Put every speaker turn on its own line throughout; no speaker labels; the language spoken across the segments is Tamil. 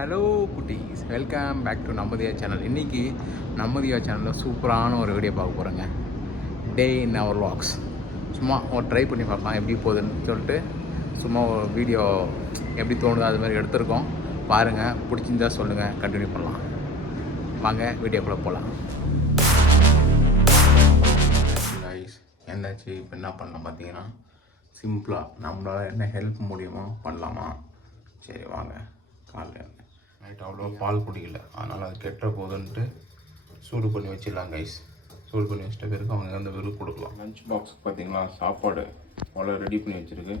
ஹலோ குட்டீஸ். வெல்கம் பேக் டு நம்மதியா சேனல் இன்றைக்கி நம்மதியா சேனலில் சூப்பரான ஒரு வீடியோ பார்க்க போகிறேங்க டே இன் அவர் லாக்ஸ் சும்மா ஒரு ட்ரை பண்ணி பார்க்கலாம் எப்படி போகுதுன்னு சொல்லிட்டு சும்மா ஒரு வீடியோ எப்படி தோணுதோ அது மாதிரி எடுத்திருக்கோம். பாருங்கள் பிடிச்சிருந்தா சொல்லுங்கள் கண்டினியூ பண்ணலாம். வாங்க வீடியோக்குள்ளே போகலாம் என்னாச்சு? இப்போ என்ன பண்ணலாம் பார்த்தீங்கன்னா சிம்பிளாக நம்மளால் என்ன ஹெல்ப் முடியுமோ பண்ணலாமா? சரி வாங்க. காலைல நைட் அவ்வளோ பால் குடிக்கல. அதனால் அது கெட்ட போதுன்ட்டு சூடு பண்ணி வச்சிடலாம் கைஸ் சூடு பண்ணி வச்சிட்ட பிறகு அவங்க வந்து வெறும் கொடுக்கலாம். லஞ்ச் பாக்ஸ் பார்த்தீங்களா சாப்பாடு அவ்வளோ ரெடி பண்ணி வச்சுருக்கு.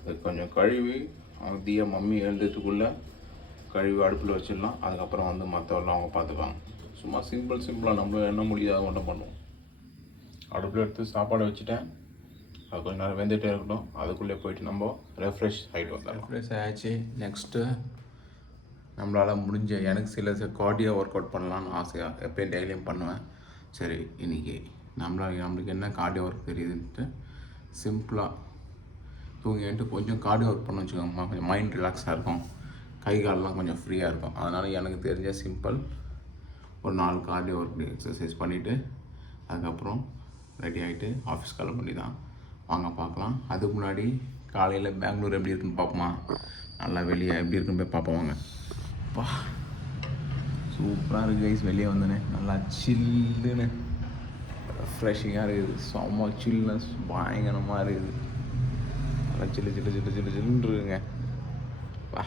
அது கொஞ்சம் கழுவி அதிக மம்மி எழுந்ததுக்குள்ளே கழுவி அடுப்பில் வச்சிடலாம். அதுக்கப்புறம் வந்து மற்றவெல்லாம் அவங்க பார்த்துப்பாங்க சும்மா சிம்பிள் சிம்பிளாக நம்மளும் என்ன முடியாத ஒன்றும் பண்ணுவோம். அடுப்பில் எடுத்து சாப்பாடு வச்சுட்டேன். அது கொஞ்ச நேரம் வெந்துட்டே இருக்கட்டும். அதுக்குள்ளே போயிட்டு நம்ம ரெஃப்ரெஷ் ஆகிட்டு வந்தோம் ரெஃப்ரெஷ் ஆயாச்சு. நெக்ஸ்ட்டு நம்மளால் முடிஞ்ச எனக்கு சில கார்டியோ ஒர்க் அவுட் பண்ணலான்னு ஆசையாக எப்போயும் டெய்லியும் பண்ணுவேன். சரி இன்னைக்கு நம்மளால் நம்மளுக்கு என்ன கார்டியோ ஒர்க் தெரியுதுன்ட்டு சிம்பிளாக தூங்கிட்டு கொஞ்சம் கார்டியோ ஒர்க் பண்ண வச்சுக்கோங்கம்மா. கொஞ்சம் மைண்ட் ரிலாக்ஸாக இருக்கும். கை காலெலாம் கொஞ்சம் ஃப்ரீயாக இருக்கும். அதனால் எனக்கு தெரிஞ்ச சிம்பிள் ஒரு நாலு கார்டியோ ஒர்க் எக்ஸசைஸ் பண்ணிவிட்டு அதுக்கப்புறம் ரெடி ஆகிட்டு ஆஃபீஸ் கால் பண்ணி தான் வாங்க பார்க்கலாம். அதுக்கு முன்னாடி காலையில் பெங்களூர் எப்படி இருக்குன்னு பார்ப்போமா? நல்லா வெளியே எப்படி இருக்குன்னு போய் பார்ப்போம் வாங்க. அப்பா. சூப்பராக இருக்குது கைஸ் வெளியே வந்தேனே. நல்லா சில்லுன்னு ஃப்ரெஷ்ஷிங்காக இருக்குது. செம்ம சில்னஸ் பயங்கரமாக இருக்குது. நல்லா சில்லு சில்லு சில்லு சில்லு சில்லுன்னு இருக்குங்க. வா.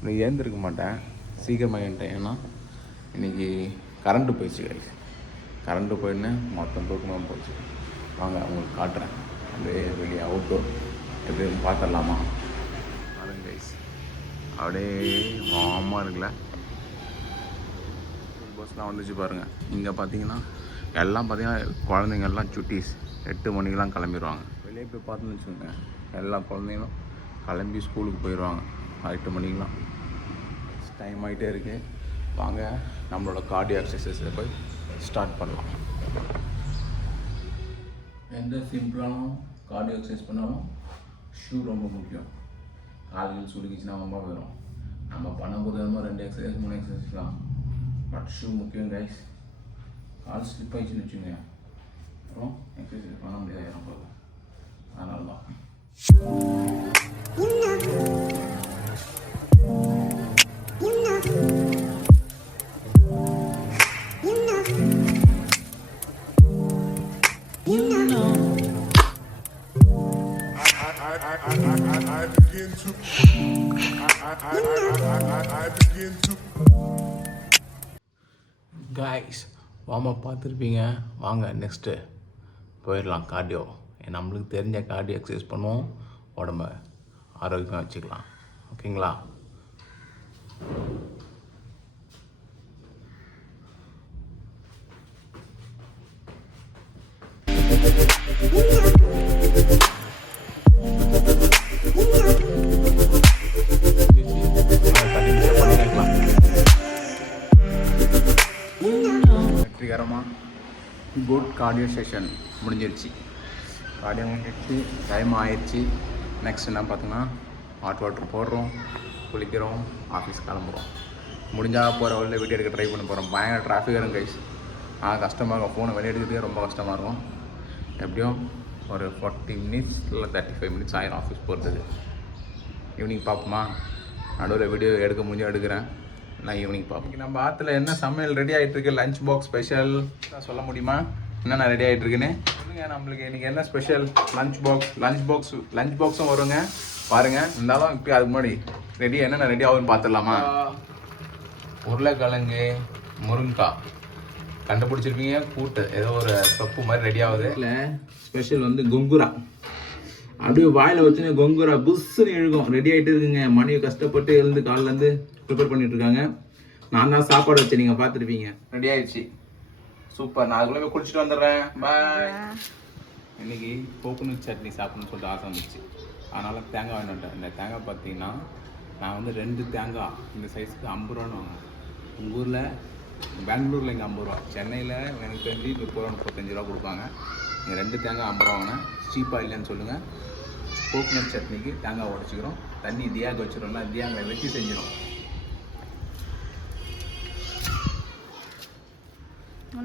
இன்னைக்கு ஏந்திருக்க மாட்டேன். சீக்கிரமாக ஏன்ட்டேன் ஏன்னா இன்றைக்கி கரண்ட்டு போயிடுச்சு கைஸ் கரண்ட்டு போயிடுன்னு மொத்தம் தூக்கமாக போச்சு. வாங்க உங்களுக்கு காட்டுறேன். அப்படியே வெளியே அவுட்டோர் எப்படின்னு பார்த்துடலாமா? அப்படியே வாமாக இருக்குல்ல பஸ்லாம் வந்துச்சு பாருங்கள் இங்கே பார்த்தீங்கன்னா எல்லாம் பார்த்தீங்கன்னா குழந்தைங்க எல்லாம் சுட்டீஸ். எட்டு மணிக்கெலாம் கிளம்பிடுவாங்க வெளியே போய் பார்த்தோன்னு வச்சுக்கோங்க. எல்லா குழந்தைங்களும் கிளம்பி ஸ்கூலுக்கு போயிடுவாங்க எட்டு மணிக்கெலாம் டைம் ஆகிட்டே இருக்குது வாங்க நம்மளோட கார்டியோ எக்ஸசைஸை போய் ஸ்டார்ட் பண்ணலாம். எந்த சிம்பிளான கார்டியோ எக்ஸசைஸ் பண்ணாலும் ஷூ ரொம்ப முக்கியம். கால்கள் சுருக்கிச்சுன்னா ரொம்ப வரும் நம்ம பண்ணும்போது என்னமோ ரெண்டு எக்ஸசைஸ் மூணு எக்ஸசைஸ் தான். பட் ஷூ முக்கியம் கைஸ் கால் ஸ்லிப் ஆயிடுச்சுன்னு வச்சுங்க அப்புறம் எக்ஸசைஸ் பண்ண முடியாது நம்மளுக்கு அதனால தான்
I, I, I, I, I, I begin to. I, I, I, I, I, I begin to.
Guys warm பார்த்துருப்பீங்க வாங்க நெக்ஸ்ட்டு போயிடலாம் கார்டியோ நம்மளுக்கு தெரிஞ்ச கார்டியோ எக்ஸசைஸ் பண்ணுவோம் உடம்ப ஆரோக்கியமாக வச்சுக்கலாம் ஓகேங்களா வெற்றிகரமாக குட் கார்டியோ செஷன் முடிஞ்சிருச்சு. கார்டியோ முடிஞ்சிருச்சு டைம் ஆயிடுச்சு. நெக்ஸ்ட் என்ன பார்த்தோன்னா ஹாட் வாட்டர் போடுறோம் குளிக்கிறோம் ஆஃபீஸ் கிளம்புறோம். முடிஞ்சால் போகிற வழியில் வீடியோ எடுக்க ட்ரை பண்ண போகிறோம் பயங்கர டிராஃபிக் இருக்கும் கைஸ் ஆ கஷ்டமாக இருக்கும். ஃபோனை வெளியே எடுக்கிறதுக்கே ரொம்ப கஷ்டமாக இருக்கும். எப்படியும் ஒரு ஃபார்ட்டி மினிட்ஸ் இல்லை தேர்ட்டி ஃபைவ் மினிட்ஸ் ஆயிரும் ஆஃபீஸ் போகிறதுக்கு ஈவினிங் பார்ப்போமா? நடுவில் வீடியோ எடுக்க முடிஞ்சால் எடுக்கிறேன். நான் ஈவினிங் பார்ப்போம் நம்ம ஆற்றுல என்ன சமையல் ரெடி ஆகிட்டு இருக்கு லஞ்ச் பாக்ஸ் ஸ்பெஷல் சொல்ல முடியுமா? என்னென்ன ரெடி ஆகிட்டு இருக்குன்னு சொல்லுங்க நம்மளுக்கு இன்னைக்கு என்ன special lunch box lunch box lunch பாக்ஸும் வருங்க. பாருங்க இருந்தாலும் இப்போ அதுக்கு முன்னாடி ரெடி என்னென்ன ரெடி ஆகுதுன்னு பார்த்துடலாமா உருளைக்கிழங்கு முருங்கைக்காய். கண்டுபிடிச்சிருப்பீங்க கூட்டு. ஏதோ ஒரு தொப்பு மாதிரி ரெடி ஆகுது. இல்லை ஸ்பெஷல் வந்து கொங்குரா. அப்படியே வாயில் வச்சுன்னு கொங்குரா புஷ்ஷுன்னு இழுக்கும். ரெடி ஆகிட்டு இருக்குங்க மனைவி கஷ்டப்பட்டு எழுந்து காலிலேருந்து ப்ரிப்பேர் பண்ணிட்டு இருக்காங்க நான் தான் சாப்பாடு வச்சேன் நீங்கள் பார்த்துருப்பீங்க. ரெடி ஆயிடுச்சு. சூப்பர். நான் அதுக்குள்ளே போய் குளிச்சுட்டு வந்துடுறேன். பாய் இன்னைக்கு கோகோனட் சட்னி சாப்பிடணும்னு சொல்லிட்டு ஆசை வந்துச்சு. அதனால் தேங்காய் வாங்கிட்டேன் இந்த தேங்காய் பார்த்தீங்கன்னா நான் வந்து ரெண்டு தேங்காய் இந்த சைஸுக்கு ஐம்பது ரூபான்னு வாங்கினேன். உங்கள் ஊரில்? பெங்களூரில் இங்கே ஐம்பது ரூபா. சென்னையில் எனக்கு தெரிஞ்சு முப்பது ரூபா முப்பத்தஞ்சு ரூபா கொடுப்பாங்க. நீங்கள் ரெண்டு தேங்காய் ஐம்பது ரூபா வாங்கினேன் சீப்பாக இல்லைன்னு சொல்லுங்கள் கோகோனட் சட்னிக்கு தேங்காய் உடச்சிக்கிறோம். தண்ணி தியாக்கு வச்சிடும்ல தியாங்களை வச்சு செஞ்சிடும்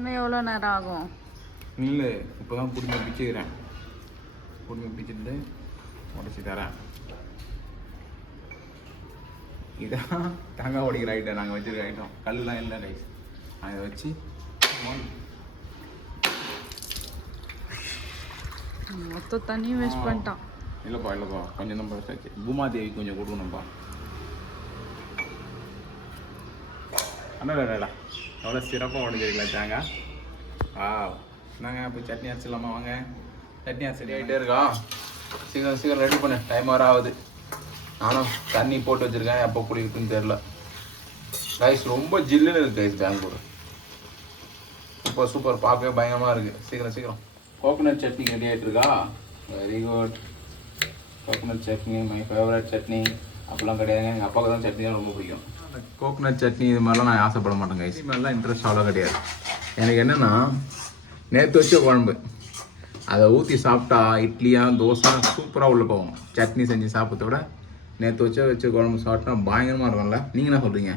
இன்னும் எவ்வளோ நேரம் ஆகும்?
இல்லை இப்போ தான் குடும்பம் பிச்சுக்கிறேன். குடும்பம் பிச்சுட்டு உடச்சி தரேன். இதான் தேங்காய் உடைக்கிற ஐட்டம் நாங்கள் வச்சிருக்க ஐட்டம் கல்லாம் இல்லை ரைஸ் அதை வச்சு
மொத்த தண்ணியும் வேஸ்ட் பண்ணிட்டான்.
இல்லைப்பா இல்லைப்பா. கொஞ்சம் தான் பரிசாச்சு பூமாதேவி கொஞ்சம் கொடுக்கணும்ப்பா அண்ணா. அவ்வளோ சிறப்பாக உடஞ்சிருக்கலாம் தேங்காய்? ஆ நாங்கள் இப்போ சட்னி அரைச்சிடலாமா? வாங்க. சட்னி அரைச்சி ஆகிட்டே இருக்கா? சீக்கிரம் சீக்கிரம் ரெடி பண்ணு. டைம் வர ஆகுது. நானும் தண்ணி போட்டு வச்சுருக்கேன். எப்போ குடிக்குதுன்னு தெரில ரைஸ் ரொம்ப ஜில்லுன்னு இருக்கு ரைஸ் பெங்களூர் சூப்பர் சூப்பர் பார்க்கவே பயங்கரமாக இருக்குது சீக்கிரம் சீக்கிரம். கோகோனட் சட்னி ரெடி ஆகிட்டு இருக்கா? Very good coconut chutney my favourite chutney. அப்பெல்லாம் கிடையாதுங்க. எங்கள் அப்பாவுக்கு தான் சட்னி தான் ரொம்ப பிடிக்கும். கோகனட் சட்னி இது மாதிரிலாம் நான் ஆசைப்பட மாட்டேங்க இது மாதிரிலாம் இன்ட்ரெஸ்ட் அவ்வளோ கிடையாது. எனக்கு என்னென்னா நேற்று வச்ச குழம்பு. அதை ஊற்றி சாப்பிட்டா இட்லியா தோசை சூப்பராக உள்ள போகும். சட்னி செஞ்சு சாப்பிட்றத விட நேற்று வச்ச வச்ச குழம்பு சாப்பிட்டா பயங்கரமாக இருக்கும்ல. நீங்கள் என்ன சொல்கிறீங்க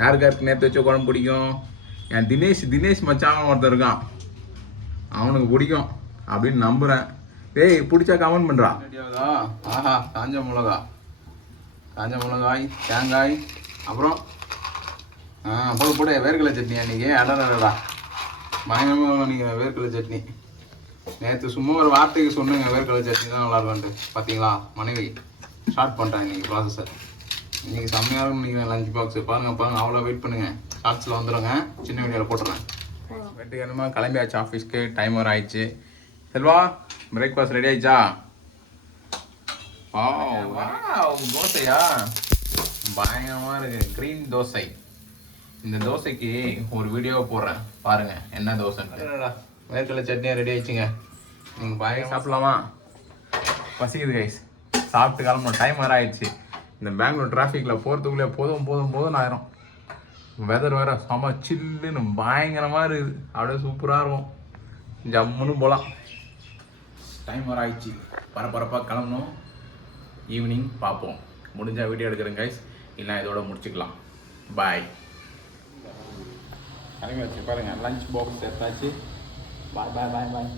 யாருக்கு யாருக்கு நேற்று வச்ச குழம்பு பிடிக்கும்? என் தினேஷ் தினேஷ் மச்சான் ஒருத்தன் இருக்கான். அவனுக்கு பிடிக்கும் அப்படின்னு நம்புகிறேன் டேய் பிடிச்சா கமெண்ட் பண்ணுறா ஆஹா காஞ்ச மிளகா. காஞ்ச மிளகாய் தேங்காய் அப்புறம் ஆ போடு போடு வேர்க்கடலை சட்னி அன்றைக்கி அடடா பயங்கரமாக நீங்கள் வேர்க்கடலை சட்னி. நேற்று சும்மா ஒரு வார்த்தைக்கு சொன்னுங்க வேர்க்கடலை சட்னி தான் நல்லா இருக்கும்ட்டு பார்த்தீங்களா மனைவி ஸ்டார்ட் பண்ணிட்டேன் இன்றைக்கி ப்ராசஸை இன்றைக்கி செம்மையாக இருக்கும் நீங்கள் லஞ்ச் பாக்ஸ் பாருங்க பாருங்க அவ்வளோ வெயிட் பண்ணுங்கள் ஷார்ட்ஸில் வந்துடுங்க சின்ன வீடியோவில் போட்டுறேன். வெட்டுக்கணுமா கிளம்பியாச்சு ஆஃபீஸ்க்கு டைம் வர ஆயிடுச்சு. செல்வா பிரேக்ஃபாஸ்ட் ரெடி ஆயிடுச்சா? தோசையா? பயங்கரமா இருக்கு. க்ரீன் தோசை. இந்த தோசைக்கு ஒரு வீடியோ போடுறேன். பாருங்க என்ன தோசைன்னு. வேர்க்கடலை சட்னியா ரெடி ஆயிடுச்சுங்க. நீங்க பாய் சாப்பிடலாமா? பசிக்குது கைஸ் சாப்பிட்டு கிளம்பணும். டைம் வர ஆயிடுச்சு. இந்த பெங்களூர் டிராஃபிக்கில் போகிறதுக்குள்ளே போதும் போதும் போதும் ஆயிரும். வெதர் வேற செம சில்லுன்னு பயங்கரமாக இருக்குது. அப்படியே சூப்பராக இருக்கும். ஜம்முன்னு போகலாம் டைம் வர ஆயிடுச்சு. பரபரப்பாக கிளம்பணும். ஈவினிங் பார்ப்போம் முடிஞ்சால் வீடியோ எடுக்கிறேன் கைஸ் இல்லை இதோட முடிச்சுக்கலாம். பாய் கிளம்பி வச்சு பாருங்கள் லஞ்ச் பாக்ஸ் எடுத்தாச்சு. பாய் பாய் பாய் பாய்